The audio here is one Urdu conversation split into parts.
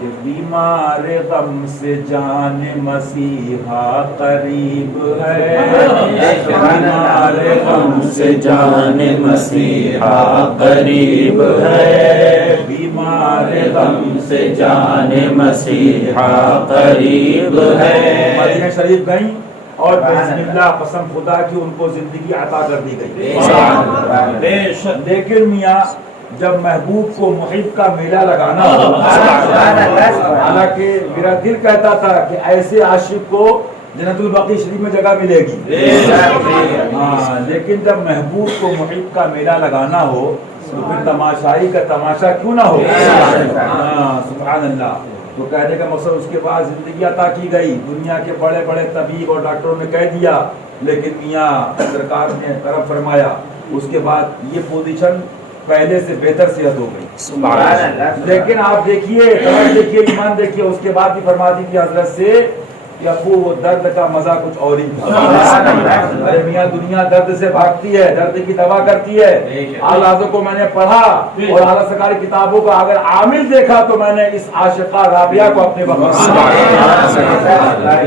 کہ بیمار غم سے جان مسیحا قریب ہے، بیمار غم سے جان مسیحا قریب ہے، بیمار غم سے جان مسیحا قریب ہے۔ مدینہ شریف گئیں اور بسم اللہ قسم خدا کی ان کو زندگی عطا کر دی گئی، لیکن میاں جب محبوب کو محب کا میلہ لگانا ہو، حالانکہ میرا دل کہتا تھا کہ ایسے عاشق کو جنت البقیع شریف میں جگہ ملے گی، ہاں، لیکن جب محبوب کو محب کا میلہ لگانا ہو تو پھر تماشائی کا تماشا کیوں نہ ہو، ہاں سبحان اللہ۔ تو کہنے کا مقصد اس کے بعد زندگی عطا کی گئی، دنیا کے بڑے بڑے طبیب اور ڈاکٹروں نے کہہ دیا، لیکن میاں سرکار نے کرم فرمایا، اس کے بعد یہ پوزیشن پہلے سے بہتر صحت ہو گئی۔ لیکن آپ دیکھیے، دیکھیے ایمان دیکھیے، اس کے بعد بھی فرما دی تھی حضرت سے کہ ابو وہ درد کا مزہ کچھ اور ہی تھا۔ ارے میاں دنیا درد سے بھاگتی ہے، درد کی دوا کرتی ہے۔ اعلیٰ حضرت کو میں نے پڑھا اور اعلیٰ سرکار کتابوں کا اگر عامل دیکھا تو میں نے اس عاشقہ رابعہ کو اپنے وقت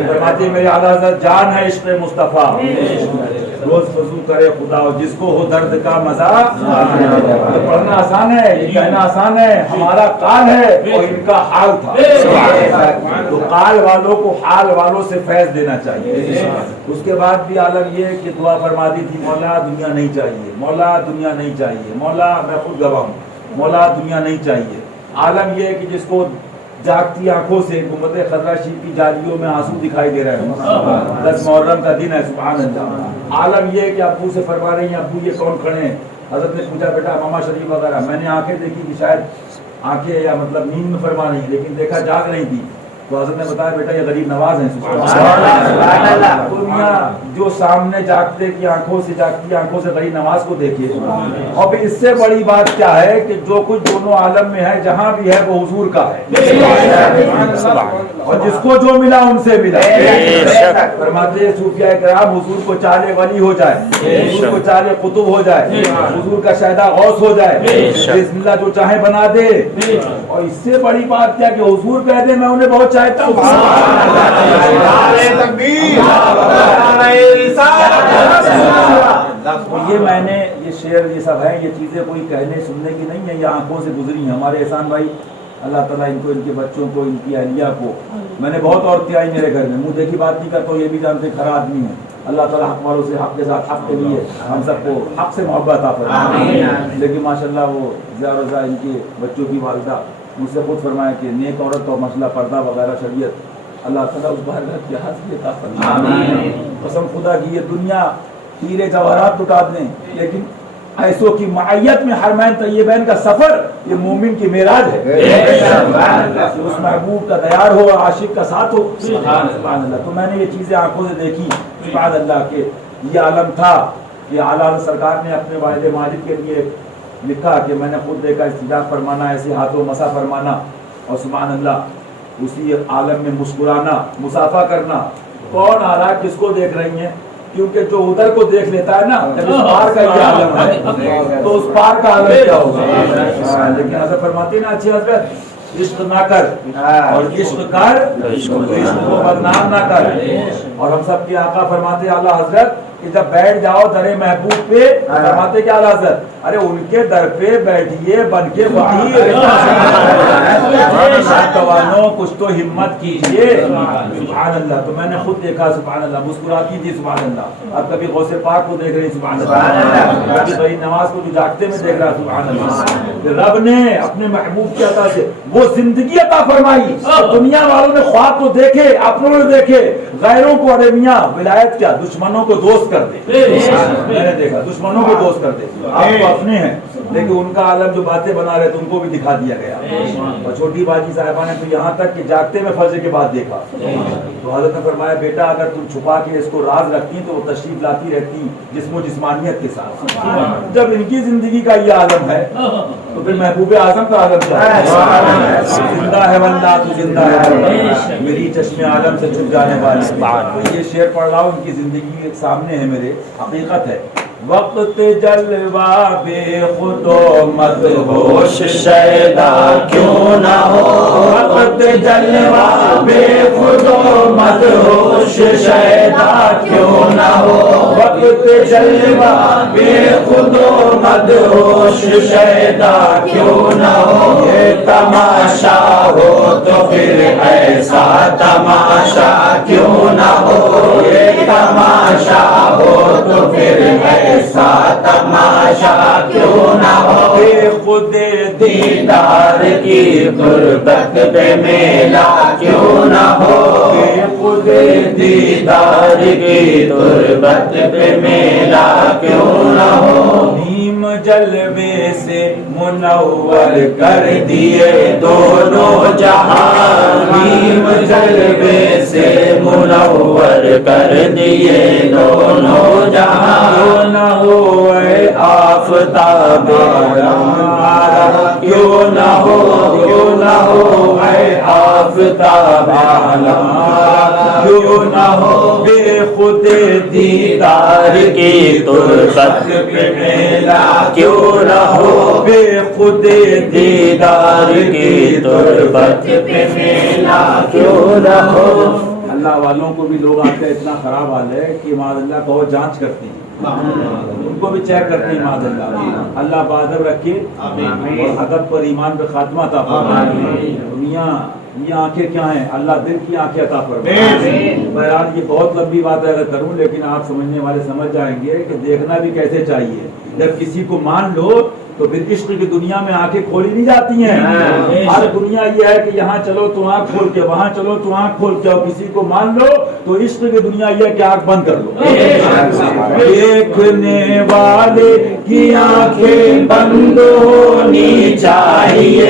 فرماتے میرے اعلیٰ حضرت جان ہے عشق مصطفیٰ، روز وضو کرے خدا، جس کو ہو درد کا مزہ۔ پڑھنا آسان ہے، یہ کہنا آسان ہے، ہمارا قال ہے اور ان کا حال تھا۔ تو قال والوں کو حال والوں سے فیض دینا چاہیے۔ اس کے بعد بھی عالم یہ کہ دعا فرما دی تھی، مولا دنیا نہیں چاہیے، مولا دنیا نہیں چاہیے، مولا میں خود گواہ ہوں، مولا دنیا نہیں چاہیے۔ عالم یہ کہ جس کو جاگتی آنکھوں سے گنبد خضرا شریف کی جالیوں میں آنسو دکھائی دے رہے ہیں، 10 محرم کا دن ہے، سبحان اللہ۔ عالم یہ کہ ابو سے فرما رہی ہیں، ابو یہ کون کھڑے ہیں؟ حضرت نے پوچھا بیٹا ماما شریف وغیرہ، میں نے آنکھیں دیکھی کہ شاید آنکھیں یا مطلب نیند میں فرما رہی ہیں، لیکن دیکھا جاگ رہی تھی، تو حضرت نے بتایا بیٹا یہ غریب نواز ہیں، سبحان اللہ۔ دنیا جو سامنے جاگتے کی آنکھوں سے جاگتی آنکھوں سے غریب نواز کو دیکھیے، اور پھر اس سے بڑی بات کیا ہے کہ جو کچھ دونوں عالم میں ہے جہاں بھی ہے وہ حضور کا ہے، اور جس کو جو ملا ان سے ملا۔ فرماتے ہیں صوفیاء کرام حضور کو چاہے ولی ہو جائے، حضور کو چاہے قطب ہو جائے، حضور کا شہدہ غوث ہو جائے، بسم اللہ جو چاہے بنا دے۔ اور اس سے بڑی بات کیا کہ حضور کہہ دے میں انہیں بہت چاہتا ہوں۔ یہ میں نے یہ شعر یہ سب ہے، یہ چیزیں کوئی کہنے سننے کی نہیں ہے، یہ آنکھوں سے گزری ہیں۔ ہمارے احسان بھائی اللہ تعالیٰ ان کو، ان کے بچوں کو، ان کی اہلیہ کو، میں نے بہت عورتیں آئی میرے گھر میں، منہ دیکھی بات نہیں کرتا، یہ بھی جانتے کھرا آدمی ہے۔ اللہ تعالیٰ حق والوں سے حق کے ساتھ حق کے لیے ہم سب کو حق سے محبت عطا فرمائے۔ لیکن ماشاءاللہ وہ زیادہ ان کے بچوں کی والدہ مجھ سے خود فرمایا کہ نیک عورت اور مسئلہ پردہ وغیرہ شریعت اللہ تعالیٰ اس باہر کے حاصل عطا فرمائے۔ قسم خدا کی یہ دنیا ہیرے جواہرات لٹا دیں، لیکن ایسوں کی معیت میں حرمین طیبین کا سفر یہ مومن کی معراج ہے، اس محبوب کا دیار ہو، عاشق کا ساتھ ہو، سبحان اللہ۔ تو میں نے یہ چیزیں آنکھوں سے دیکھی، سبحان اللہ، کہ یہ عالم تھا۔ یہ اعلیٰ سرکار نے اپنے والد ماجد کے لیے لکھا کہ میں نے خود دیکھا استجاب فرمانا، ایسے ہاتھوں مسا فرمانا، اور سبحان اللہ اسی عالم میں مسکرانا، مسافہ کرنا۔ کون آ رہا ہے، کس کو دیکھ رہی ہیں؟ کیونکہ جو ادھر کو دیکھ لیتا ہے نا، جب اس پار کا یہ عالم ہے تو اس پار کا عالم کیا ہوگا۔ لیکن حضرت فرماتی ہیں نا اچھی حضرت، عشق نہ کر اور عشق کر، عشق کو بدنام نہ کر۔ اور ہم سب کے آقا فرماتے ہیں اعلیٰ حضرت کہ جب بیٹھ جاؤ در محبوب پہ، فرماتے کیا اعلیٰ حضرت، ارے ان کے در پہ بیٹھیے بن کے فقیر، کچھ تو ہمت کیجیے، سبحان اللہ۔ تو میں نے خود دیکھا، سبحان اللہ، مسکراتی تھی، سبحان اللہ۔ اب کبھی غوث پاک کو دیکھ رہی، سبحان اللہ، کبھی غریب نواز کو جو جاگتے میں دیکھ رہا، سبحان اللہ۔ رب نے اپنے محبوب کی عطا سے وہ زندگی عطا فرمائی، دنیا والوں نے خواب کو دیکھے، اپنوں نے دیکھے، غیروں کو ارے میاں ولایت کیا، دشمنوں کو دوست کر دے۔ میں نے دیکھا دشمنوں کو دوست کر دے، آپ تو اپنے ہیں، لیکن ان کا عالم جو باتیں بنا رہے تھے ان کو بھی دکھا دیا گیا۔ اور چھوٹی باجی صاحبہ نے تو یہاں تک کہ جاگتے میں فجر کے بعد دیکھا، تو حضرت نے فرمایا بیٹا اگر تم چھپا کے اس کو راز رکھتی تو وہ تشریف لاتی رہتی جسم و جسمانیت کے ساتھ۔ جب ان کی زندگی کا یہ عالم ہے تو پھر محبوب اعظم کا عالم کیا ہے؟ زندہ ہے واللہ تو زندہ ہے، میری چشم عالم سے چھپ جانے والی۔ تو یہ شعر پڑھ رہا ہوں، ان کی زندگی سامنے ہے میرے، حقیقت ہے۔ وقت جلوہ بے خود و مدہوش شیدا کیوں نہ ہو وقت جلوہ بے خود و مدہوش شیدا کیوں نہ ہو وقت جلوہ بے خود و مدہوش شیدا کیوں نہ ہو یہ تماشا ہو تو پھر ایسا تماشا کیوں نہ ہو یہ تماشا ہو تو پھر ایسا تماشا کیوں نہ ہو بے خود دیدار کی غربت پہ میلہ کیوں نہ ہو بے خود دیدار کی غربت پہ میلہ کیوں نہ ہو نیم جلوے سے منور کر دیے دونوں جہاں نیم جلوے سے منور کر دیے دونوں جہاں کیوں نہ ہو اے آفتاب عالم کیوں نہ ہو اے آفتاب عالم کیوں نہ ہو بے خود دیدار کی تربت پہ میلہ کیوں نہ ہو بے خود دیدار کی تربت پہ میلہ کیوں نہ ہو اللہ والوں کو بھی لوگ آتے ہیں اتنا خراب حال ہے کہ معاذ اللہ بہت جانچ کرتے ہیں ان کو بھی چیک کرتے ہیں معاذ اللہ اللہ بادب رکھے اور ادب پر ایمان پہ خاتمہ عطا فرمائے دنیا یہ آنکھیں کیا ہیں اللہ دل کی آنکھیں عطا فرمائے بہرحال یہ بہت لمبی بات ہے اگر کروں لیکن آپ سمجھنے والے سمجھ جائیں گے کہ دیکھنا بھی کیسے چاہیے جب کسی کو مان لو تو پھر عشق کی دنیا میں آنکھیں کھولی نہیں جاتی ہیں ہر دنیا یہ ہے کہ یہاں چلو تو آنکھ کھول کے وہاں چلو تو آنکھ کھول کے اور کسی کو مان لو تو عشق کی دنیا یہ ہے کہ آنکھ بند کر لو دیکھنے والے کی آنکھیں بند ہونی چاہیے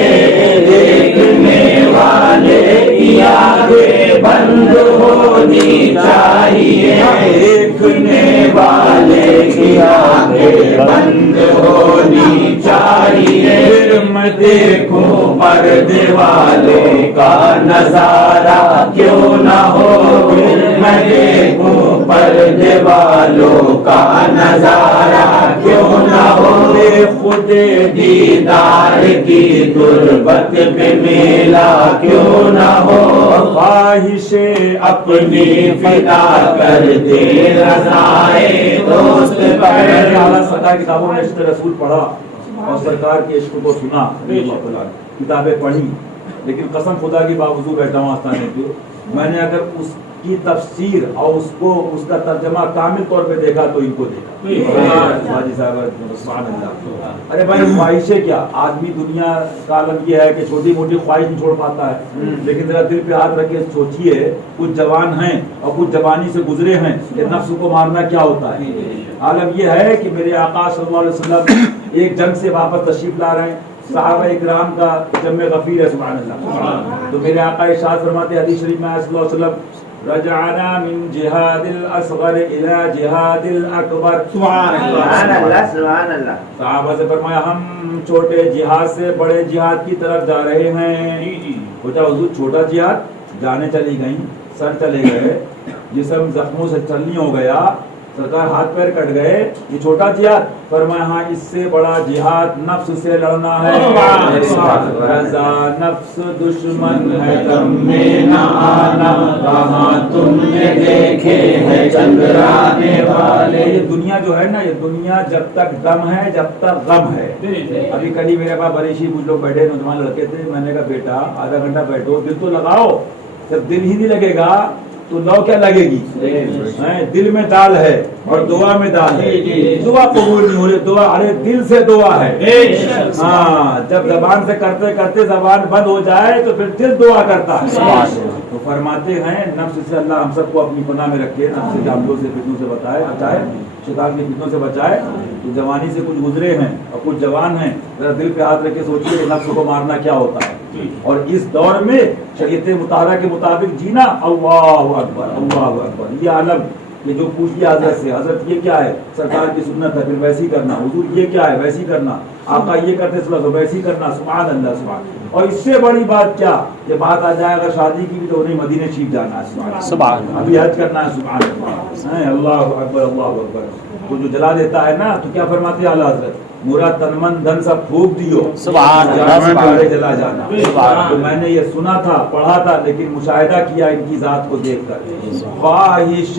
دیکھنے والے کی آنکھیں بند ہونی چاہیے دیکھنے والے کی آنکھیں بند ہونی چاہیے پھر میں دیکھوں پردے والوں کا نظارہ کیوں نہ ہو پھر میں دیکھوں پردے والوں کا نظارہ کیوں نہ ہو بے خود دیدار کی تربت پہ میلہ کیوں نہ ہو خواہش اپنی فدا کر دے رضائے دوست پر اعلیٰ سطح کتابوں میں عشق رسول پڑھا اور سرکار کے عشق کو سنا کتابیں پڑھی لیکن قسم خدا کی باوجود بیٹھا ہوں آستانے پہ میں نے اگر اس کی تفسیر اور اس کا ترجمہ کامل طور پہ دیکھا تو ان کو دیکھا سبحان اللہ ارے بھائی خواہشیں کیا آدمی دنیا کا عالم یہ ہے کہ چھوٹی موٹی خواہش نہیں چھوڑ پاتا ہے لیکن ذرا دل پہ ہاتھ رکھ کے سوچیے کچھ جوان ہیں اور کچھ جوانی سے گزرے ہیں کہ نفس کو مارنا کیا ہوتا ہے عالم یہ ہے کہ میرے آقا صلی اللہ علیہ وسلم ایک جنگ سے واپس تشریف لا رہے ہیں صحابہ اکرام کا جمع غفیر ہے سبحان اللہ تو میرے آقا ارشاد فرماتے ہیں حدیث شریف میں صلی اللہ علیہ وسلم رجعنا من جہاد الاصغر الى جہاد الاکبر سبحان اللہ سبحان اللہ صحابہ سے فرمایا ہم چھوٹے جہاد سے بڑے جہاد کی طرف جا رہے ہیں پوچھا حضور چھوٹا جہاد جانے چلی گئیں سر چلے گئے جسم زخموں سے چلنی ہو گیا سرکار ہاتھ پیر کٹ گئے یہ چھوٹا جہاد فرمایا ہاں اس سے بڑا جہاد نفس سے لڑنا ہے رضا نفس دشمن ہے غم میں نہ آنا کہاں تم نے دیکھے ہیں چندرانے والے یہ دنیا جو ہے نا یہ دنیا جب تک دم ہے جب تک غم ہے ابھی کل ہی میرے پاس بریشی کچھ لوگ بیٹھے نوجوان لڑکے تھے میں نے کہا بیٹا آدھا گھنٹہ بیٹھو دل تو لگاؤ جب دل ہی نہیں لگے گا تو لو کیا لگے گی دل میں دال ہے اور دعا میں دال ہے دعا قبول نہیں ہو رہی دعا ارے دل سے دعا ہے ہاں جب زبان سے کرتے کرتے زبان بند ہو جائے تو پھر دل دعا کرتا ہے تو فرماتے ہیں نفس سے اللہ ہم سب کو اپنی پناہ میں رکھے نفس کے حملوں سے فتنوں سے بچائے شیطان کی فتنوں سے بچائے تو جوانی سے کچھ گزرے ہیں اور کچھ جوان ہیں ذرا دل پہ ہاتھ رکھ کے سوچیے کہ نفس کو مارنا کیا ہوتا ہے اور اس دور میں شریعت مطالعہ کے مطابق جینا اللہ اکبر یہ عالم یہ جو پوچھ لیا حضرت سے حضرت یہ کیا ہے سرکار کی سنت ہے پھر ویسی کرنا حضور یہ کیا ہے ویسی کرنا آقا یہ کرتے صلی اللہ علیہ وسلم ویسے ہی کرنا، سبحان اللہ سبحان اللہ۔ اور اس سے بڑی بات کیا، یہ بات آ جائے اگر شادی کی بھی تو انہیں مدینے شریف جانا ہے، سبحان اللہ، ابھی حج کرنا ہے، سبحان اللہ، اللہ اکبر اللہ اکبر۔ تو جو جلا دیتا ہے نا تو کیا فرماتے ہیں اعلیٰ حضرت، میرا تن من دھن سب پھونک دیو، سبحان اللہ، جلا جانا۔ تو میں نے یہ سنا تھا، پڑھا تھا، لیکن مشاہدہ کیا ان کی ذات کو دیکھ کر، خواہش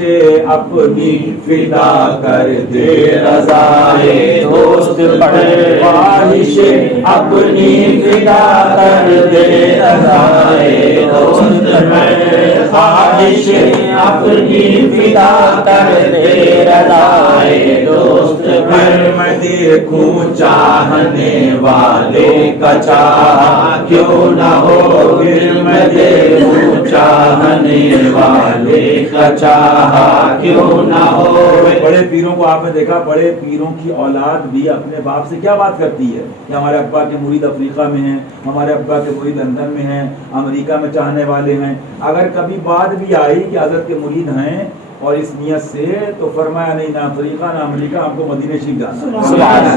اپنی فدا کر دے رضائے دوست پڑھے، خواہش اپنی فدا کر دے رضائے دوست پڑھے، خواہش اپنی فدا کر دے رضائے دوست پڑھے، میں دیکھوں چاہنے والے کا چاہا کیوں نہ ہو، پھر میں دیکھوں چاہنے والے کا چاہا کیوں نہ ہو۔ بڑے پیروں کو آپ نے دیکھا، بڑے پیروں کی اولاد بھی اپنے باپ سے کیا بات کرتی ہے کہ ہمارے ابا کے مرید افریقہ میں ہیں، ہمارے ابا کے مرید لندن میں ہیں، امریکہ میں چاہنے والے ہیں۔ اگر کبھی بات بھی آئی کہ حضرت کے مرید ہیں اور اس نیت سے، تو فرمایا نہیں، نہ افریقہ نہ امریکہ، ہم کو مدینے شریف جانا ہے۔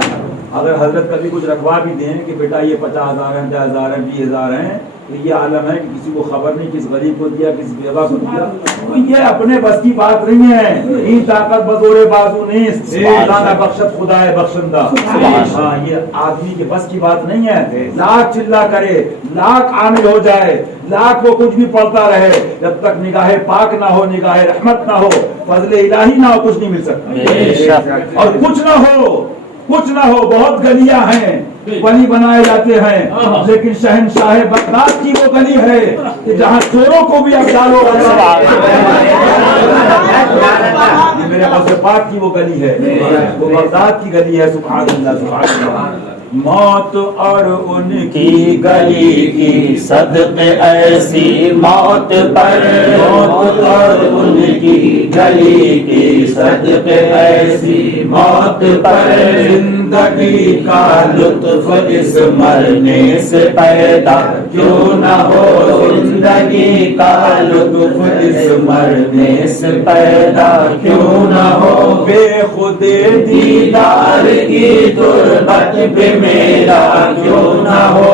اگر حضرت کبھی کچھ رکھوا بھی دیں کہ بیٹا یہ 50,000 ہیں، 50,000 ہیں، 20,000 ہیں، تو یہ عالم ہے کہ کسی کو خبر نہیں، کس غریب کو دیا، کس بیوہ کو دیا، تو یہ اپنے بس کی بات نہیں ہے۔ این طاقت بزور بازو نیست، خدا بخشت خدا بخشندہ۔ ہاں، یہ آدمی کے بس کی بات نہیں ہے۔ لاکھ چلا کرے، لاکھ عامل ہو جائے، لاکھ وہ کچھ بھی پڑھتا رہے، جب تک نگاہ پاک نہ ہو، نگاہ رحمت نہ ہو، فضل الہی نہ ہو، کچھ نہیں مل سکتا۔ اور کچھ نہ ہو، کچھ نہ ہو، بہت گلیاں ہیں، ولی بنائے جاتے ہیں، لیکن شہنشاہ بغداد کی وہ گلی ہے کہ جہاں چوروں کو بھی اب ڈالو، میرے غوث پاک کی وہ گلی ہے، وہ بغداد کی گلی ہے، سبحان اللہ سبحان اللہ۔ موت اور ان کی گلی کی صدقے ایسی موت پر، موت اور ان کی گلی کی صدقے ایسی موت پر، زندگی کا لطف اس مرنے سے پیدا کیوں نہ ہو، زندگی کا لطف اس مرنے سے پیدا کیوں نہ ہو، بے خود دیدار کی تربت پہ میرا کیوں نہ ہو،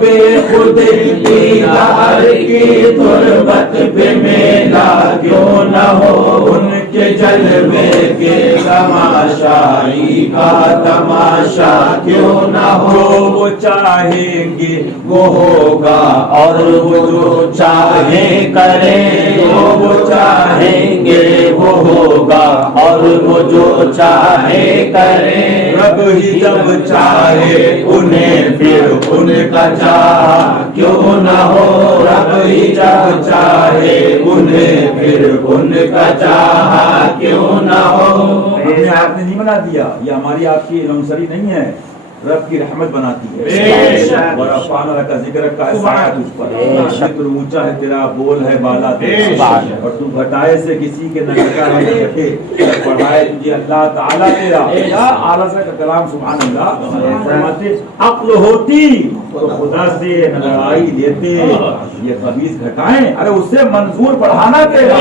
بے خود دیدار کی تربت پہ میرا کیوں نہ ہو، ان کے جلوے کے تماشائی کا تماشا کیوں نہ ہو، جو وہ چاہیں گے وہ ہوگا، اور وہ جو چاہیں کریں، وہ چاہیں گے وہ ہوگا، اور وہ جو چاہیں کریں، رب ہی جب چاہے انہیں پھر ان کا چاہا کیوں نہ ہو، رب ہی جب چاہے انہیں پھر ان کا چاہا کیوں نہ ہو۔ اپنے آپ نے نہیں بنا دیا، یہ ہماری آپ کی لمسری نہیں ہے، رب کی رحمت بناتی ہے۔ اور افعال کا ذکر کا سایہ تجھ پر، ذکر اونچا ہے تیرا، بول ہے بالا تیرا، اور تو گھٹائے سے کسی کے نہ گھٹا ہے گھٹے، پڑھائے تجھے اللہ تعالیٰ تیرا۔ کیا اعلیٰ کا کلام، سبحان اللہ۔ فرماتے عقل ہوتی تو خدا سے لڑائی لیتے، یہ خبیث گھٹائیں، ارے اس سے منظور پڑھانا تیرا۔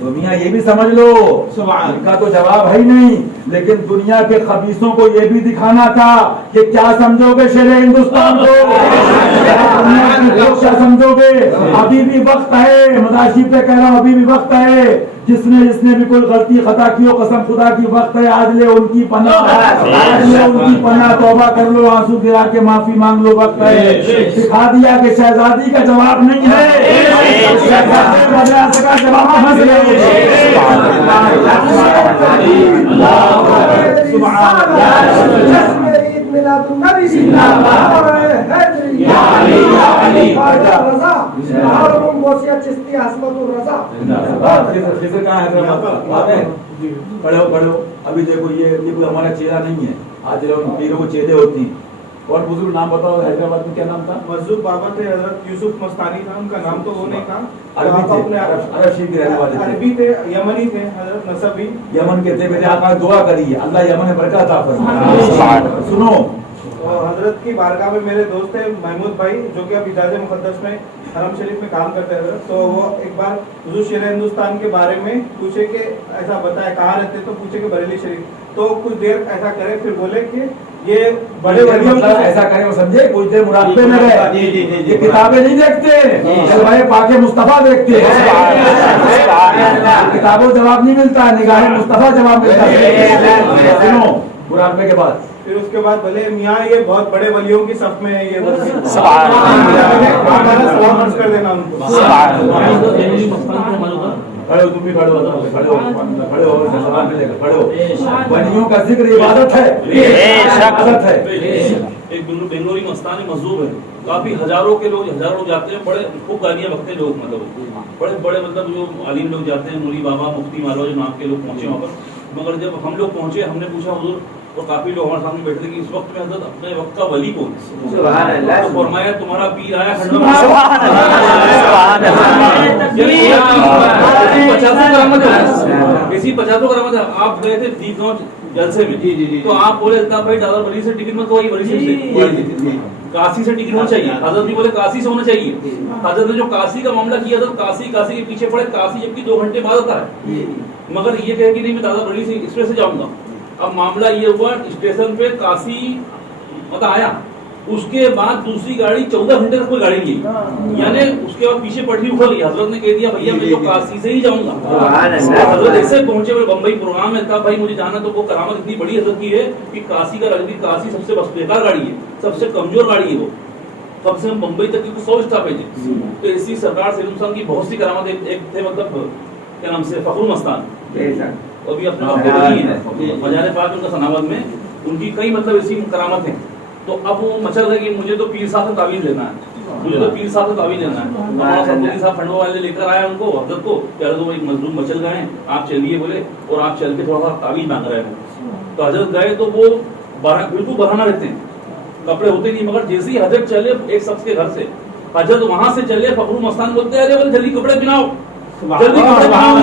تو میاں یہ بھی سمجھ لو، ان کا تو جواب ہے ہی نہیں، لیکن دنیا کے خبیثوں کو یہ بھی دکھانا تھا کہ کیا سمجھو گے شیر ہندوستان کو، دنیا کی لوگ کیا سمجھو گے۔ ابھی بھی وقت ہے، مداشی پہ کہہ رہا ہوں، ابھی بھی وقت ہے، جس نے بھی کوئی غلطی خطا کی ہو، قسم خدا کی وقت ہے، آج لے ان کی پناہ، آج لے ان کی پناہ، توبہ کر لو، آنسو گرا کے معافی مانگ لو، وقت ہے۔ دکھا دیا کہ شہزادی کا جواب نہیں ہے، مدرسے کا جواب ہے۔ پڑھو پڑھو، ابھی دیکھو یہ کوئی ہمارا چہرہ نہیں ہے، آج پیروں کو چہرے ہوتی ہیں۔ اور بزرگ نام بتاؤ، حیدرآباد میں کیا نام تھا؟ مسجد بابا تھے، حضرت یوسف مستانی تھا ان کا نام، تو وہ نہیں تھا، عربی تھے، یمنی تھے، حضرت نصبی یمن کے تھے۔ میرے آقا دعا کریے اللہ یمن میں برکت عطا فرمائے۔ سنو، حضرت کی بارگاہ میں میرے دوست تھے محمود بھائی، جو کہ اب اجازت مقدس میں حرم شریف میں کام کرتے ہیں تو وہ ایک بار حضور شیر ہندوستان کے بارے میں پوچھے کہ ایسا بتائے کہاں رہتے, تو پوچھے کہ بریلی شریف. تو کچھ دیر ایسا کرے, پھر بولے کہ یہ بڑے ولیوں کو ایسا کرے, وہ سمجھے کچھ دیر مراقبے میں رہے, یہ کتابیں نہیں دیکھتے, جلوہ پاک مصطفیٰ دیکھتے ہیں. کتابوں جواب نہیں ملتا, نگاہ مصطفیٰ جواب ملتا ہے. سنو مراقبے کے بعد پھر اس کے بعد بولے میاں یہ بہت بڑے ولیوں کی صف میں ہے, یہ سلام عرض کر دینا ان کو. کھڑے ہو, تم بھی کھڑے ہو, کھڑے ہو, کھڑے ہو, سلام ملے گا, کھڑے ہو. ولیوں کا ذکر عبادت ہے, عبادت ہے. ایک بنگلوری مستانی مذہب ہے, کافی ہزاروں لوگ جاتے ہیں, بڑے خوب گالیاں بکتے لوگ, مطلب بڑے بڑے مطلب جو عالم لوگ جاتے ہیں, مولی بابا مفتی مالو نام کے لوگ پہنچے وہاں پر. مگر جب ہم لوگ پہنچے, ہم نے پوچھا حضور, اور کافی لوگ ہمارے سامنے بیٹھے تھے کہ اس وقت میں حضرت اپنے وقت کا ولی کون ہے؟ سبحان اللہ. تو فرمایا تمہارا پیر آیا کھنڈوا, سبحان اللہ, اسی 50 کرامت ہے. آپ گئے تھے دیپ گاؤں جلسے میں, تو آپ بولے الطاف بھائی دادا ولی سے ٹکٹ مت, وہی ولی سے کاسی سے ٹکٹ ہونا چاہیے. حضرت بھی بولے کاسی سے ہونا چاہیے. حضرت نے جو کاسی کا معاملہ کیا تھا, کاسی کے پیچھے پڑے, کاسی جبکہ 2 گھنٹے بعد ہوتا ہے, مگر یہ کہے کہ نہیں میں دادا ولی سے ایکسپریس سے جاؤں گا. اب معاملہ یہ ہوا, اسٹیشن پہ کاسی مت آیا, اس کے بعد دوسری گاڑی 14 گھنٹے تک کوئی گاڑی نہیں, یعنی اس کے بعد پیچھے پٹری اکھڑ گئی. حضرت نے کہہ دیا بھیا میں تو کاسی سے ہی جاؤں گا. حضرت ایسے پہنچے, بمبئی پروگرام میں تھا, بھائی مجھے جانا, تو وہ کرامت اتنی بڑی حضرت کی ہے کہ کاسی کا رنگ, کاسی سب سے بس بیکار گاڑی ہے, سب سے کمزور گاڑی ہے وہ, کم سے کم بمبئی تک کی 100 اسٹاپیج ہے. تو اسی سرکار سے ہندوستان کی بہت سی کرامت, ایک تھے مطلب کیا نام سے فخر مستان, ابھی اپنے وقت کے ولی ہیں, مجال پاک ان کا سناوت میں ان کی کئی مطلب ایسی کرامت ہیں. تو اب وہ مچل رہے کہ مجھے تو پیر صاحب سے تعویذ لینا ہے, مجھے تو پیر صاحب سے تعویذ لینا ہے. ہمارا سرپوتی صاحب کھنڈوا والے لے کر آیا ان کو, حضرت کو, کہ حضرت وہ ایک مظلوم مچل گئے ہیں, آپ چلیے بولے, اور آپ چل کے تھوڑا سا تعویذ مانگ رہے ہیں. تو حضرت گئے تو وہ بالکل برہنہ رہتے ہیں, کپڑے ہوتے نہیں, مگر جیسے ہی حضرت چلے ایک شخص کے گھر سے, حضرت وہاں سے چلے, فخر مستان بولتے ہیں ارے جلدی کپڑے پہناؤ, جلدی کپڑے پہناؤ,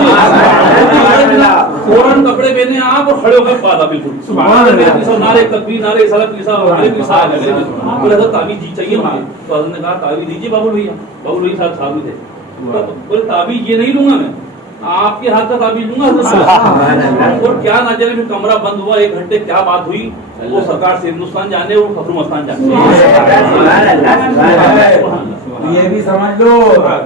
فوراً کپڑے پہنے آپ اور کھڑے ہو کر پادا بالکل نعرے تکبیر, نعرے رسالت, حضرت تعویذ جی چاہیے مجھے. تو حضرت نے کہا تعویذ دیجیے بابول بھیا. بابول بھائی صاحب صاحب تھے, بولے تعویذ یہ نہیں لوں گا میں, آپ کے ہاتھ کا تعویذ لوں گا. اور کیا نہ جانے, پھر کمرہ بند ہوا, 1 گھنٹے کیا بات ہوئی, وہ سرکار سے ہندوستان جانے, وہ فخر مستان جانے. یہ بھی سمجھ لو,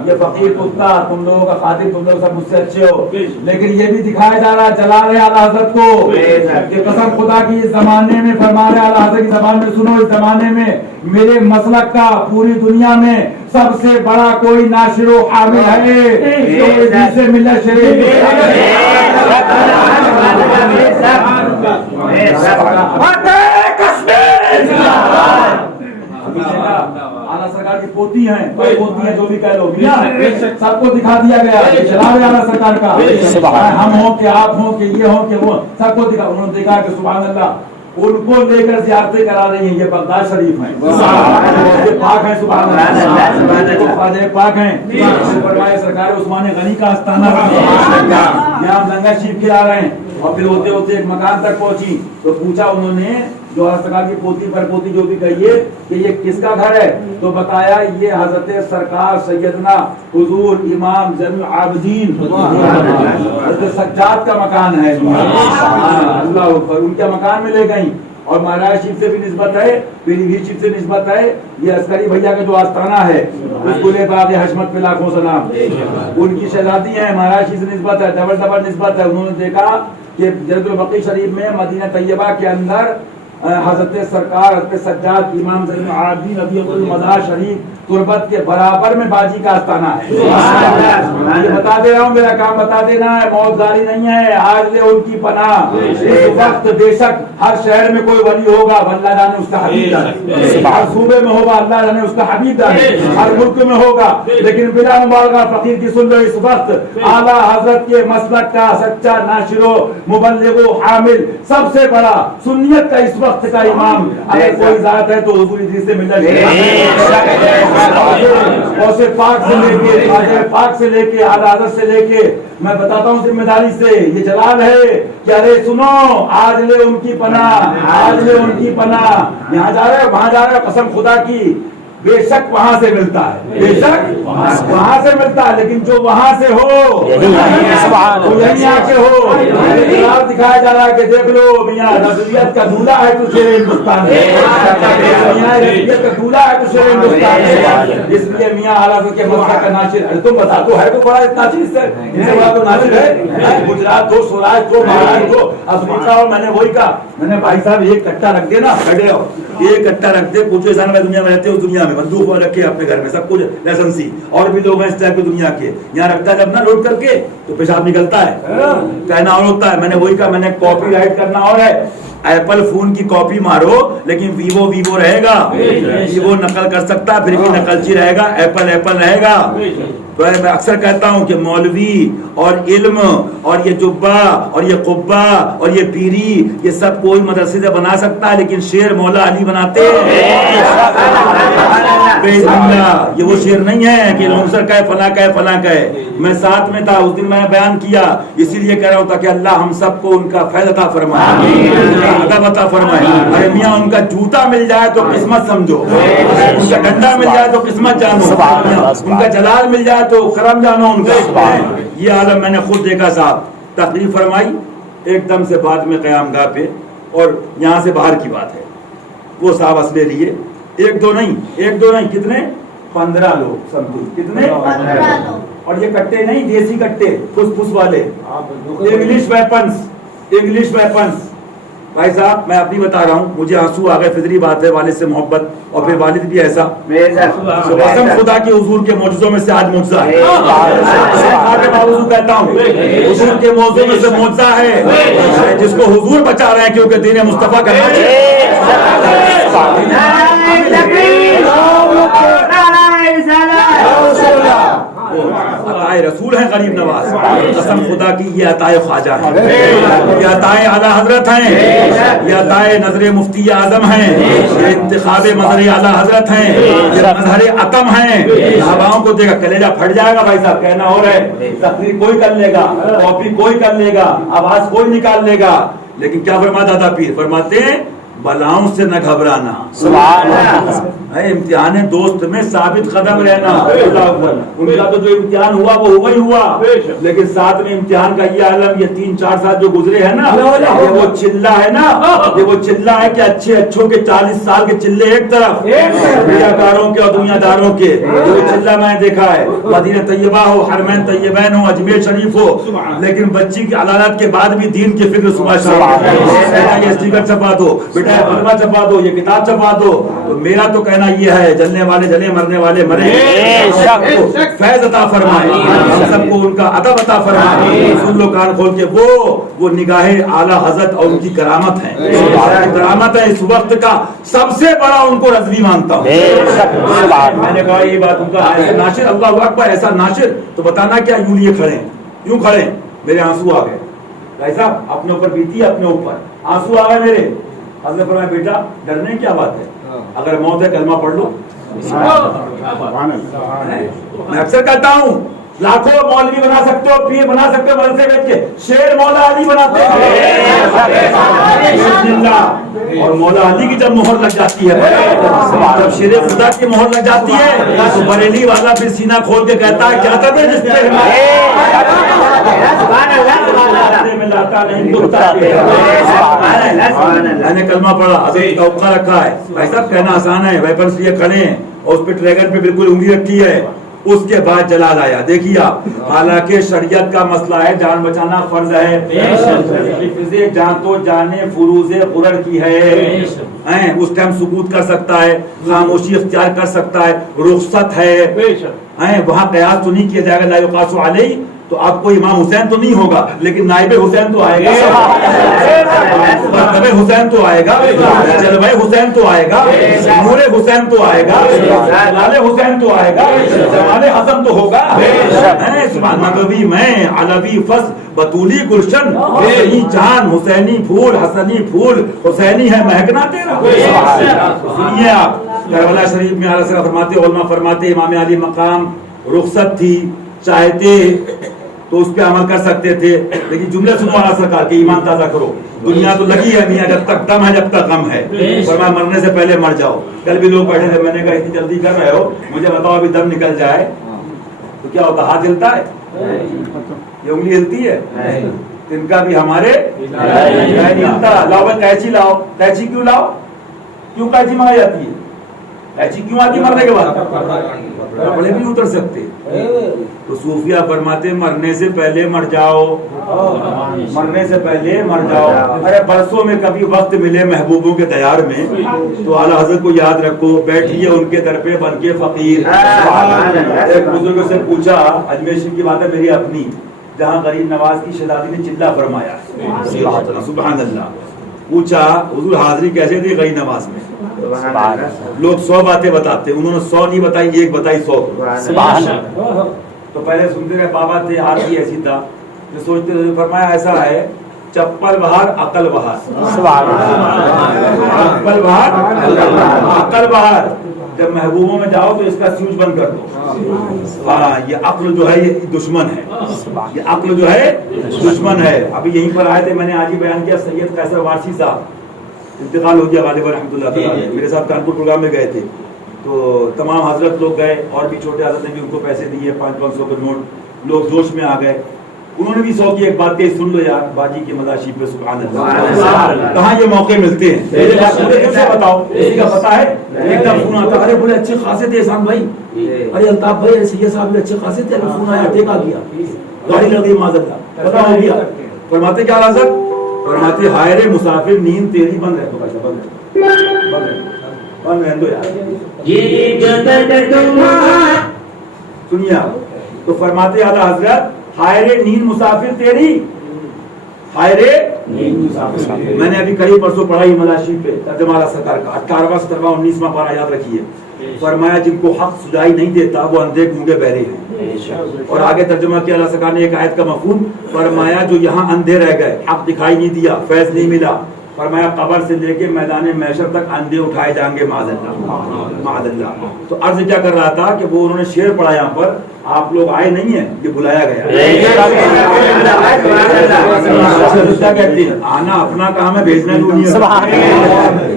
یہ فقیر کتا, تم لوگوں کا خادم, تم لوگ سب مجھ سے اچھے ہو, لیکن یہ بھی دکھایا جا رہا ہے, جلا رہے اعلیٰ حضرت کو. یہ قسم خدا کی اس زمانے میں فرما رہے اعلیٰ حضرت کی زبان میں سنو, اس زمانے میں میرے مسلک کا پوری دنیا میں سب سے بڑا کوئی ناشر و حامل ہے, جسے ملت شریف اعلیٰ سرکار کی پوتی ہیں, پوتی ہیں جو بھی کہہ لو, سب کو دکھا دیا گیا, چلا رہے اعلیٰ سرکار کا, ہم ہوں کہ آپ ہوں کہ یہ ہوں کہ وہ, سب کو دکھا. انہوں نے دیکھا کہ سبحان اللہ ان کو لے کر زیارتیں کرا رہی ہیں, یہ بغداد شریف ہیں, یہ پاک ہیں, سبحان اللہ, خواجہ پاک ہیں. فرمائے سرکار عثمان غنی کا آستانہ یہاں لنگر شریف کے آ رہے ہیں. اور پھر ہوتے ہوتے ایک مکان تک پہنچی, تو پوچھا انہوں نے جو سرکار کی پوتی پر پوتی جو بھی کہیے کہ یہ کس کا گھر ہے, تو بتایا یہ حضرت سرکار سیدنا حضور امام زین العابدین حضرت سجاد کا مکان ہے. اللہ اکبر, ان کے مکان میں لے گئی. اور مہاراج شریف سے بھی نسبت ہے, پیلی بھی شریف سے نسبت ہے. یہ عسکری بھیا کا جو آستانہ ہے اس کو لے باغ حشمت پہ لاکھوں سلام, ان کی شہزادی ہیں, مہاراج شریف سے نسبت ہے, ڈبل نسبت ہے. انہوں نے دیکھا کہ جنت البقیع شریف میں مدینہ طیبہ کے اندر حضرت سرکار حضرت سجاد امام زین العابدین رضی اللہ عنہ مزار شریف تربت کے برابر میں باجی کا آستانہ ہے. یہ بتا دے رہا ہوں, میرا کام بتا دینا ہے, موت زاری نہیں ہے. آج لے ان کی پناہ. اس وقت بے شک ہر شہر میں کوئی ولی ہوگا, اللہ جانے اس کا حبیب جانے, ہر صوبے میں ہوگا, اللہ جانے اس کا حبیب جانے, ہر ملک میں ہوگا. لیکن بلا مبالغہ فقیر کی سن لو, اس وقت اعلیٰ حضرت کے مسلک کا سچا ناشر و مبلغ و حامل, سب سے بڑا سنیت کا اس وقت کا امام اگر کوئی ذات ہے تو حضور ادریس سے ملت اوسے پاک سے لے کے خواجہ پاک سے لے کے اعلیٰ حضرت سے لے کے میں بتاتا ہوں ذمہ داری سے, یہ جلال ہے کہ ارے سنو, آج لے ان کی پناہ, آج لے ان کی پناہ. یہاں جا رہے ہو, وہاں جا رہے ہو, قسم خدا کی بے شک وہاں سے ملتا ہے، بے شک وہاں سے ملتا ہے، لیکن جو وہاں سے ہو وہ یہیں آ کے ہو۔ دکھایا جا رہا ہے کہ دیکھ لو میاں رسولیت کا دولہا ہے تو شیر ہندوستان ہے، میاں رسولیت کا دولہا ہے تو شیر ہندوستان ہے۔ اس لیے میاں اعلیٰ حضرت کے مدرسہ کا ناشر، تم بتا دو ہے تو بڑا اتنا چیز ہے، اس سے بڑا تو ناشر ہے؟ گجرات ہو، سوراشٹر ہو، مہاراشٹر ہو، افریقہ ہو۔ میں نے وہی کہا، میں نے بھائی صاحب ایک کٹا رکھ دے نا، بیٹھے ہو ایک کٹا رکھ دے، پوچھو انسان میں دنیا میں رہتے ہو، دنیا میں بندوق رکھے اپنے گھر میں سب کچھ لائسنسی، اور بھی لوگ ہیں اس ٹائپ کی دنیا کے، یہاں رکھتا ہے جب نا لوڈ کر کے تو پیشاب نکلتا ہے، کہنا اور ہوتا ہے۔ میں نے وہی کہا، میں نے کاپی رائٹ کرنا اور ہے، ایپل فون کی کاپی مارو لیکن ویوو رہے گا، ویوو نقل کر سکتا پھر بھی نقلچی رہے گا، ایپل رہے گا۔ تو میں اکثر کہتا ہوں کہ مولوی اور علم اور یہ جبہ اور یہ قبہ اور یہ پیری یہ سب کوئی مدرسے سے بنا سکتا ہے، لیکن شیر مولا علی بناتے ہیں۔ یہ وہ شیر نہیں ہے کہ لونسر کا ہے، فلاں کا ہے، فلاں کا ہے۔ میں ساتھ میں تھا اس دن، میں نے بیان کیا، اسی لیے کہہ رہا ہوں تاکہ اللہ ہم سب کو ان کا فیض عطا فرمائے، ادب عطا فرمائے۔ ارے میاں ان کا جوتا مل جائے تو قسمت سمجھو، ان کا ڈنڈا مل جائے تو قسمت جانو، ان کا جلال مل جائے تو کرم جانو ان کا۔ یہ عالم میں نے خود دیکھا صاحب، تقریر فرمائی ایک دم سے بعد میں قیام گاہ پہ، اور یہاں سے باہر کی بات ہے، وہ صاحب اسلحے لیے، ایک دو نہیں کتنے 15 لوگ سمجھو، کتنے 15 لوگ، اور یہ کٹے نہیں دیسی کٹے، پھس والے، انگلش ویپنز۔ بھائی صاحب میں اپنی بتا رہا ہوں، مجھے آنسو آ گئے، فطری بات ہے، والد سے محبت اور پھر والد بھی ایسا، قسم خدا کے حضور کے معجزوں میں سے آج معجزہ ہے، کے باوجود کہتا ہوں حضور کے معجزوں میں سے معجزہ ہے، جس کو حضور بچا رہے ہیں کیونکہ دین مصطفیٰ کا عطائے رسول ہیں غریب نواز، قسم خدا کی یہ عطائے خواجہ ہیں، یہ عطائے اعلیٰ حضرت ہیں، یہ عطائے نظر مفتی اعظم ہیں، یہ انتخاب مظہر اعلیٰ حضرت ہیں، یہ مظہر عتم ہیں۔ صحاباؤں کو دیکھا کلیجہ پھٹ جائے گا بھائی صاحب، کہنا ہو رہا ہے، تقریر کوئی کر لے گا، کاپی کوئی کر لے گا، آواز کوئی نکال لے گا، لیکن کیا فرماتا دادا پیر؟ فرماتے ہیں بلاؤں سے نہ گھبرانا، امتحان دوست میں ثابت قدم رہنا۔ ان کا تو جو امتحان ہوا وہ ہوا ہی ہوا، لیکن ساتھ میں امتحان کا یہ عالم، یہ 3-4 سال جو گزرے ہیں نا، یہ وہ چلہ ہے نا، یہ وہ چلہ ہے کہ اچھے اچھوں کے 40 سال کے چلے ایک طرف، ریاکاروں کے اور دنیا داروں کے، وہ چلہ میں نے دیکھا ہے، مدینہ طیبہ ہو، حرمین طیبین ہو، اجمیر شریف ہو، لیکن بچی کی عدالت کے بعد بھی دین کی فکر صبح شام، یہ اسٹیکر چھپا دو بیٹا، فتویٰ چھپا دو، یہ کتاب چھپا دو۔ تو میرا تو کہنا یہ ہے، جلنے والے جلے، مرنے والے مرے، فیض عطا فرمائے، ہم سب کو ان کا ادب عطا فرمائے۔ سن لو کان کھول کے، وہ نگاہ اعلیٰ حضرت اور ان کی کرامت ہے، کرامت ہے اس وقت کا سب سے بڑا، ان کو رضوی مانتا ہوں۔ میں نے کہا یہ بات ان کا ایسا ناشر، اللہ اکبر، ایسا ناشر تو بتانا کیا، یوں لیے کھڑے ہیں، یوں کھڑے ہیں، میرے آنسو آ گئے بھائی صاحب، اپنے اوپر بیتی، اپنے اوپر آنسو آ گئے میرے۔ حضرت فرمایا بیٹا ڈرنے کی کیا بات ہے، اگر موت ہے کلمہ پڑھ لو۔ میں اکثر کہتا ہوں لاکھوں مولوی بنا سکتے ہو، پیر بنا سکتے ہو، مدرسے بیچ کے، شیر مولا علی بناتے ہیں، اور مولا علی کی جب مہر لگ جاتی ہے، جب شیر خدا کی مہر لگ جاتی ہے تو بریلی والا پھر سینہ کھول کے کہتا ہے کیا تھا جس پہ میں نے کلمہ پڑھا، حضرت کا اوقا رکھا ہے، بھائی صاحب کہنا آسان ہے، ویپنس لیے کھڑے ہیں اور اس پہ ٹریگر پہ بالکل انگلی رکھی ہے، اس کے بعد جلال آیا۔ دیکھیے آپ، حالانکہ شریعت کا مسئلہ ہے، جان بچانا فرض ہے، حفظ جان تو جانے فروز غرر کی ہے، اس ٹائم سکوت کر سکتا ہے، خاموشی اختیار کر سکتا ہے، رخصت ہے، وہاں قیاس تو نہیں کیا جائے گا، لا یقاس علیہ، تو آپ کو امام حسین تو نہیں ہوگا لیکن نائب حسین تو آئے گا، مرتبہ حسین تو آئے گا، جلوہ حسین تو آئے گا، نور حسین تو آئے گا، جلال حسین تو آئے گا، جمال حسن تو ہوگا۔ نبوی میں علوی فض بطولی گلشن، حسینی جان، حسینی پھول، حسنی پھول، حسینی ہے مہکنا تیرا۔ سنیے آپ، کربلا شریف میں اعلیٰ فرماتے، علماء فرماتے، امام علی مقام رخصت تھی، چاہتے تو اس پہ عمل کر سکتے تھے، لیکن جملے سنو اعلیٰ سرکار کے، ایمان تازہ کرو، دنیا تو لگی ہے میاں، جب تک دم ہے جب تک غم ہے، فرمایا مرنے سے پہلے مر جاؤ۔ کل بھی لوگ بیٹھے تھے، میں نے کہا اتنی جلدی کر رہے ہو، مجھے بتاؤ ابھی دم نکل جائے تو کیا ہوتا؟ ہاتھ ہلتا ہے؟ یہ انگلی ہلتی ہے؟ ان کا بھی ہمارے نہیں ہلتا۔ لاؤ بھائی قینچی لاؤ، قینچی کیوں لاؤ؟ کیوں قینچی منگائی جاتی ہے؟ قینچی کیوں آتی مرنے کے بعد؟ کپڑے بھی اتر سکتے۔ تو صوفیہ فرماتے مرنے سے پہلے مر جاؤ، مرنے سے پہلے مر جاؤ۔ ارے برسوں میں کبھی وقت ملے محبوبوں کے دیار میں تو اعلیٰ حضرت کو یاد رکھو، بیٹھیے ان کے در پہ بن کے فقیر۔ ایک بزرگ سے پوچھا، اجمیر شریف کی بات ہے میری اپنی، جہاں غریب نواز کی شہزادی نے چلا فرمایا، سبحان اللہ، پوچھا حضور حاضری کیسے تھی غریب نواز میں؟ لوگ 100 باتیں بتاتے، انہوں نے 100 نہیں بتائی، ایک بتائی 100۔ تو پہلے سنتے رہے، بابا تھے، ہاتھ بھی ایسی تھا، جو سوچتے تھے، فرمایا ایسا ہے چپل باہر عقل باہر، چپل باہر عقل باہر۔ جب محبوبوں میں جاؤ تو اس کا سوئچ بند کر دو۔ ہاں یہ عقل جو ہے یہ دشمن ہے، یہ عقل جو ہے دشمن ہے۔ ابھی یہیں پر آئے تھے، میں نے آج ہی بیان کیا، سید قیصر وارثی صاحب انتقال ہو گیا غالباً رحمۃ اللہ تعالیٰ، میرے ساتھ کانپور پروگرام میں گئے تھے، تو تمام حضرت لوگ گئے، اور بھی چھوٹے حضرت نے بھی ان کو پیسے دیے، 500 کے نوٹ، لوگ جوش میں آ گئے۔ انہوں نے بھی 100 کی ایک بات کہی، سن لو یار باجی کے مداشی پہ، سبحان اللہ، کہاں یہ موقع ملتے ہیں؟ سے بتاؤ، کسی کا پتا ہے؟ ایک دم فون آتا، ارے بولے اچھے خاصے تھے احسان بھائی، ارے الطاف بھائی، سید صاحب بھی اچھے خاصے تھے، فون آیا ٹیک آ گیا، گاڑی لگ گئی معذرت اللہ، پتا ہو گیا۔ فرماتے کیا حضرت؟ فرماتے ہائے رے مسافر نیند تیری بند ہے، تو بھائی بند رہنے دو یار، سنیے آپ۔ تو فرماتے اعلیٰ حضرت ہائے رے نیند مسافر تیری، ہائے رے نیند مسافر۔ میں نے ابھی قریب پرسوں پڑھائی ملاشی پہ ترجمہ اعلیٰ سرکار کا 18واں 17واں 19واں پارہ یاد رکھیے، فرمایا جن کو حق سجائی نہیں دیتا وہ اندھے گونگے بہرے ہیں، اور آگے ترجمہ کیا اعلیٰ سرکار نے ایک آیت کا مفہوم، فرمایا جو یہاں اندھے رہ گئے، حق دکھائی نہیں دیا، فیض نہیں ملا، فرمایا قبر سے لے کے میدان محشر تک اندھے اٹھائے جائیں گے معاذ اللہ، معاذ اللہ۔ تو عرض کیا کر رہا تھا کہ وہ انہوں نے شعر پڑھا یہاں پر، آپ لوگ آئے نہیں ہیں، یہ بلایا گیا۔ کہتے ہیں آنا اپنا کام ہے، بھیجنا دنیا،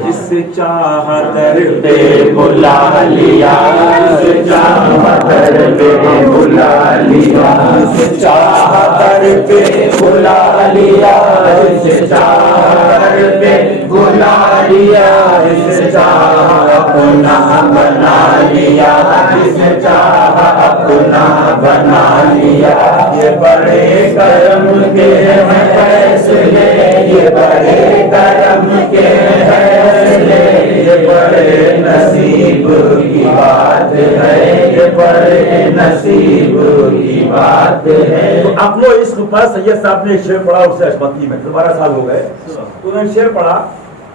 جس سے چاہا در پہ بلا لیا، جس سے چاہا در پہ بلا لیا، جس سے چاہا در پہ بلا لیا، جس سے چاہا در پہ بلا لیا، جس سے چاہا اپنا بنا لیا، جس سے چاہا اپنا بنا لیا۔ یہ بڑے کرم کے ہیں فیصلے، یہ بڑے کرم کے فیصلے، یہ بڑے نصیب کی بات ہے، یہ بڑے نصیب کی بات ہے۔ تو عقل و عشق پر سید صاحب نے شعر پڑھا، اس سے اشمتی میں 12 سال ہو گئے، تو انہوں نے شعر پڑھا،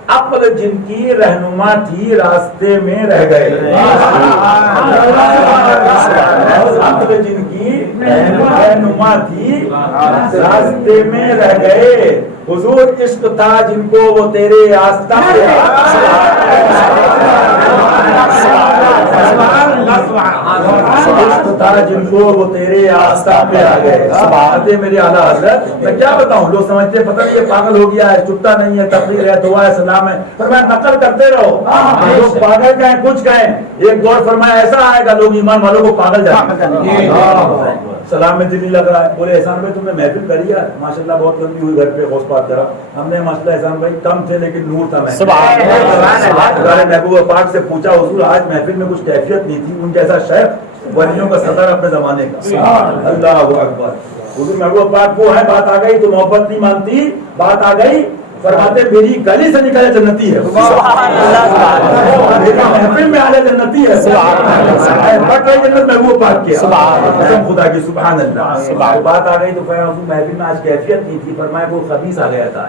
عقل جن کی رہنما تھی راستے میں رہ گئے، عقل جن کی رہنما تھی راستے میں رہ گئے، حضور عشق تھا جن کو وہ تیرے آستہ پہ عشق تھا جن کو وہ تیرے آستہ پہ آ گئے۔ بات ہے میرے اعلیٰ حضرت، میں کیا بتاؤں، لوگ سمجھتے پتہ نہیں یہ پاگل ہو گیا ہے، چپتا نہیں ہے، تقریر ہے، دعا ہے، سلام ہے، فرمایا نقل کرتے رہو، لوگ پاگل کہیں کچھ کہیں، ایک دور فرمایا ایسا آئے گا لوگ ایمان والوں کو پاگل جائیں، سلام میں دل نہیں لگ رہا ہے، بولے احسان بھائی تم نے محفل کری ہے ماشاءاللہ بہت لمبی ہوئی، گھر پہ غوث پاک کرا، ہم نے ماشاءاللہ احسان بھائی کم تھے لیکن نور تھا محفل، محبوب پاک سے پوچھا حضور آج محفل میں کچھ کیفیت نہیں تھی، ان جیسا شیخ ولیوں کا صدر اپنے زمانے کا، اللہ اکبر، حضور محبوب پاک وہ ہے، بات آ گئی تو محبت نہیں مانتی، بات آ گئی فرماتے میری گلی سے نکلے جنتی ہے، محفل میں آلے جنتی ہے، بٹ رہی جنت محبوب پاک کی قسم خدا کی، سبحان اللہ۔ بات آ گئی تو حضور محفل میں آج کیفیت نہیں تھی، فرمایا وہ خبیث آ گیا تھا،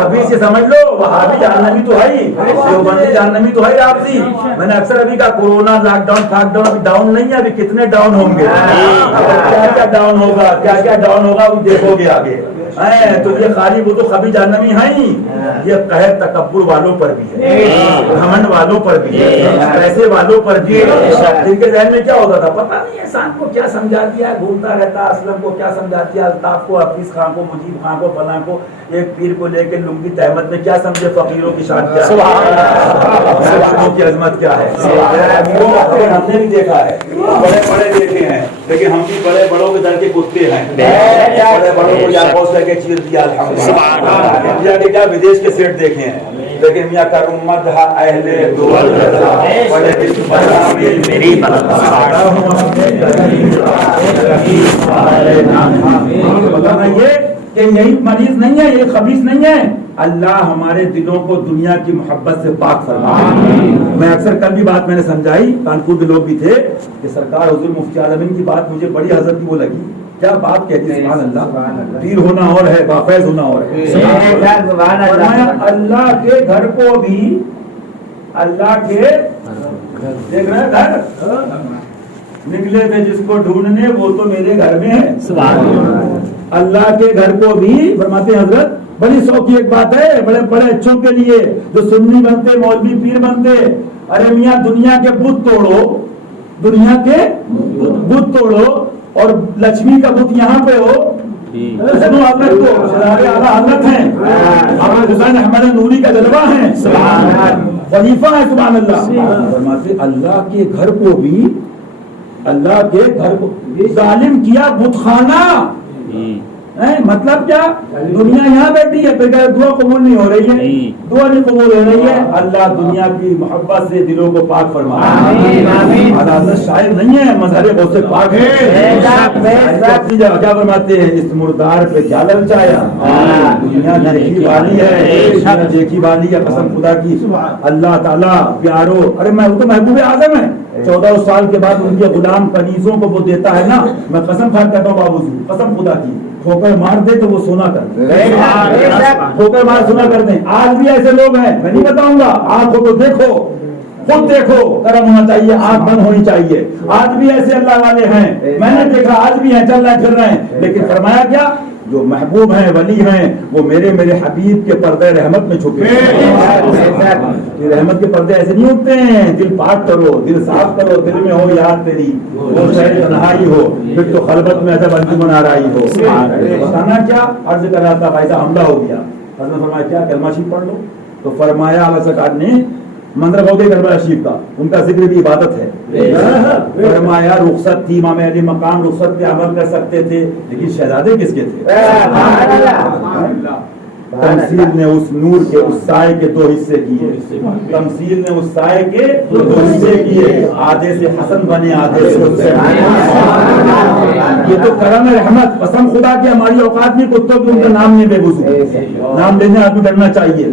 خبیث یہ سمجھ لو وہابی جہنمی تو ہے ہی، دیوبندی جہنمی تو ہے آپ سی، میں نے اکثر ابھی کہا کورونا لاک ڈاؤن تھاک ڈاؤن ابھی ڈاؤن نہیں ہے، ابھی کتنے ڈاؤن ہوں گے، کیا کیا ڈاؤن ہوگا، کیا کیا ڈاؤن ہوگا وہ دیکھو گے آگے، تو یہ خالی وہ تو خبی جہنمی ہیں ہی، یہ قہر تکبر والوں پر بھی ہے، گھمنڈ والوں پر بھی ہے، پیسے والوں پر بھی ہے، جن کے ذہن میں کیا ہوتا تھا پتہ نہیں احسان کو کیا سمجھا دیا، گھومتا رہتا، اسلم کو کیا سمجھا دیا، الطاف کو، حفیظ خان کو، مجیب خان کو، فلاں کو، ایک پیر کو لے کے لنگی تہمت میں کیا سمجھے فقیروں کی شان کیا ہے، کی عظمت کیا ہے، ہم نے بھی دیکھا ہے، بڑے بڑے دیکھے ہیں، لیکن ہم بھی بڑے بڑوں کے در کے کتے ہیں، بڑے بڑوں کو یاقوت کر کے چیر دیا الحمدللہ، انڈیا کے کیا ودیش کے سیٹ دیکھے ہیں، لیکن میاں کرم مدح اہل دول کہ یہی مریض نہیں ہے، یہ خبیث نہیں ہے، اللہ ہمارے دلوں کو دنیا کی محبت سے پاک فرمائے۔ میں اکثر کل بھی بات میں نے سمجھائی، کانپور کے لوگ بھی تھے کہ سرکار حضور مفتی عالمین کی بات مجھے بڑی حضرت کی وہ لگی، کیا بات کہتی ہے، سبحان اللہ، پیر ہونا اور ہے، بافیض ہونا اور ہے، فرمایا اللہ کے گھر کو بھی، اللہ کے دیکھ رہے گھر نکلے تھے جس کو ڈھونڈنے وہ تو میرے گھر میں ہے، اللہ کے گھر کو بھی فرماتے ہیں حضرت، بڑی شوق کی ایک بات ہے بڑے بڑے اچھوں کے لیے جو سنی بنتے مولوی پیر بنتے، ارے میاں دنیا کے بت توڑو، دنیا کے بت توڑو اور لکشمی کا بت یہاں پہ ہو، حضرت ہیں حسین احمد نوری کا جلوہ ہیں، خلیفہ ہے، سبحان اللہ، فرماتے اللہ کے گھر کو بھی، اللہ کے گھر کو ظالم کیا بت خانہ، مطلب کیا، دنیا یہاں بیٹھی ہے، دعا قبول نہیں ہو رہی ہے، دعا نہیں قبول ہو رہی ہے، اللہ دنیا کی محبت سے دلوں کو پاک فرمائے، حضرت شاعر نہیں ہے، مظہر غوث سے پاک ہے، اپنی جگہ کیا فرماتے ہیں، اس مردار پہ کیا للچایا، دنیا دیکھی والی ہے، دیکھی والی ہے، قسم خدا کی، اللہ تعالیٰ پیارو، ارے میں وہ تو محبوب اعظم ہے، 14 سال کے بعد ان کے غلام کنیزوں کو وہ دیتا ہے نا، میں قسم کھا کہتا ہوں بابو جی، قسم خدا کی، ٹھوکر مار دے تو وہ سونا کر دیں، ٹھوکر مار سونا کر دیں، آج بھی ایسے لوگ ہیں، میں نہیں بتاؤں گا، آنکھ ہو تو دیکھو، خود دیکھو، کرم ہونا چاہیے، آنکھ بند ہونی چاہیے، آج بھی ایسے اللہ والے ہیں، میں نے دیکھا آج بھی ہیں، چل رہے ہیں پھر رہے ہیں، لیکن فرمایا کیا، جو محبوب ہیں ولی ہیں وہ میرے حبیب کے پردے رحمت میں چھپے ہیں، رحمت کے پردے ایسے نہیں اٹھتے ہیں، دل پاک کرو، دل صاف کرو، دل میں ہو یاد تیری، وہ شہر تنہائی ہو، پھر تو خلوت میں ادب انجمن آرائی ہو، بتانا کیا، عرض کر رہا تھا بھائی صاحب حملہ ہو گیا، حضرت فرمایا کیا کلمہ شریف پڑھ لو، تو فرمایا اعلیٰ سرکار نے منظر بہت کلمہ شریف کا، ان کا ذکر بھی عبادت ہے، فرمایا رخصت تھی، امام علی مقام رخصت پہ عمل کر سکتے تھے، لیکن شہزادے کس کے تھے، تمثیل نے اس نور کے اس سائے کے 2 حصے کیے، تمثیل نے اس سائے کے 2 حصے کیے، آدھے سے حسن بنے آدھے سے حسین، یہ تو کرم رحمت، قسم خدا کی ہماری اوقات میں کتوں کی ان کا نام نہیں بے وضو، نام لینے آدمی ڈرنا چاہیے،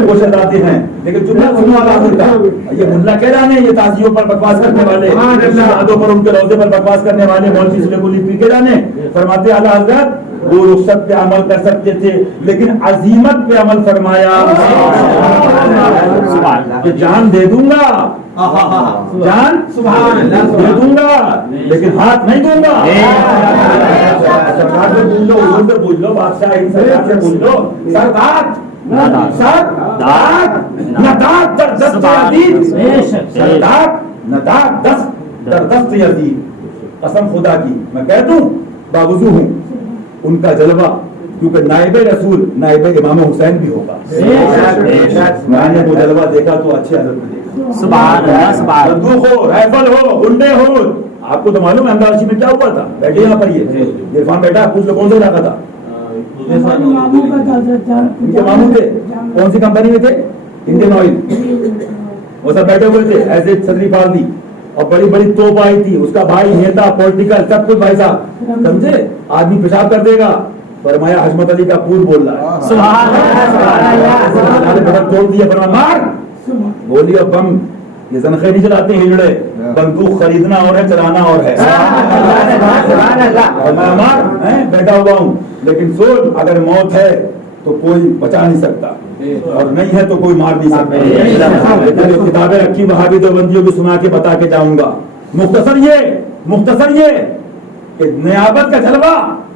وہ شہزادے ہیں، لیکن جملہ سنو آدمی کا، یہ ملا کہہ رہا ہے، یہ تازیوں پر بکواس کرنے والے، شہزادوں پر ان کے روزے پر بکواس کرنے والے مولوی سلیم علی پی کے جانے، فرماتے اعلیٰ حضرت وہ رخصت پہ عمل کر سکتے تھے، لیکن عزیمت پہ عمل فرمایا کہ جان دے دوں گا، جان دے دوں گا لیکن ہاتھ نہیں دوں گا، سرکار سے پوچھ لو، حضور سے پوچھ لو، بادشاہ ان سرکار سے پوچھ لو، سردار نداد در دست یزید، سردار نداد در دست یزید، قسم خدا کی میں کہہ دوں باوضو ہوں، ان کا جلوہ کیونکہ نائب رسول نائب امام حسین بھی ہوگا، میں نے وہ جلوہ دیکھا تو اچھے حضرت میں دیکھا، سبحان اللہ، بندوق ہو، رائفل ہو، گنڈے ہو، آپ کو تو معلوم ہے اندازی میں کیا ہوا تھا، بیٹھے یہاں پر یہ عرفان بیٹا، پوچھ لو کون سا علاقہ تھا، ان کے ماموں تھے، کون سی کمپنی میں تھے، انڈین آئل، وہ سب بیٹھے ہوئے تھے ایسے چھتری پال دی اور بڑی بڑی توپ آئی تھی، اس کا بھائی نیتا پولیٹیکل سب کچھ، بھائی صاحب سمجھے، آدمی پیشاب کر دے گا، فرمایا حشمت علی کا پور بول رہا ہے، سبحان اللہ، توڑ دیا، فرمایا مار، بولی اب بم یہ زنخے نہیں چلاتے ہیں ہجڑے، بندوق خریدنا اور ہے چلانا اور ہے، فرمایا مار، بیٹھا ہوا ہوں، لیکن سوچ اگر موت ہے تو کوئی بچا نہیں سکتا اور نہیں ہے تو کوئی مار نہیں سکتا، لیکن کتابیں رکھی وہابی دیوبندیوں کی سنا کے بتا کے جاؤں گا، مختصر یہ کہ نیابت کا جلوہ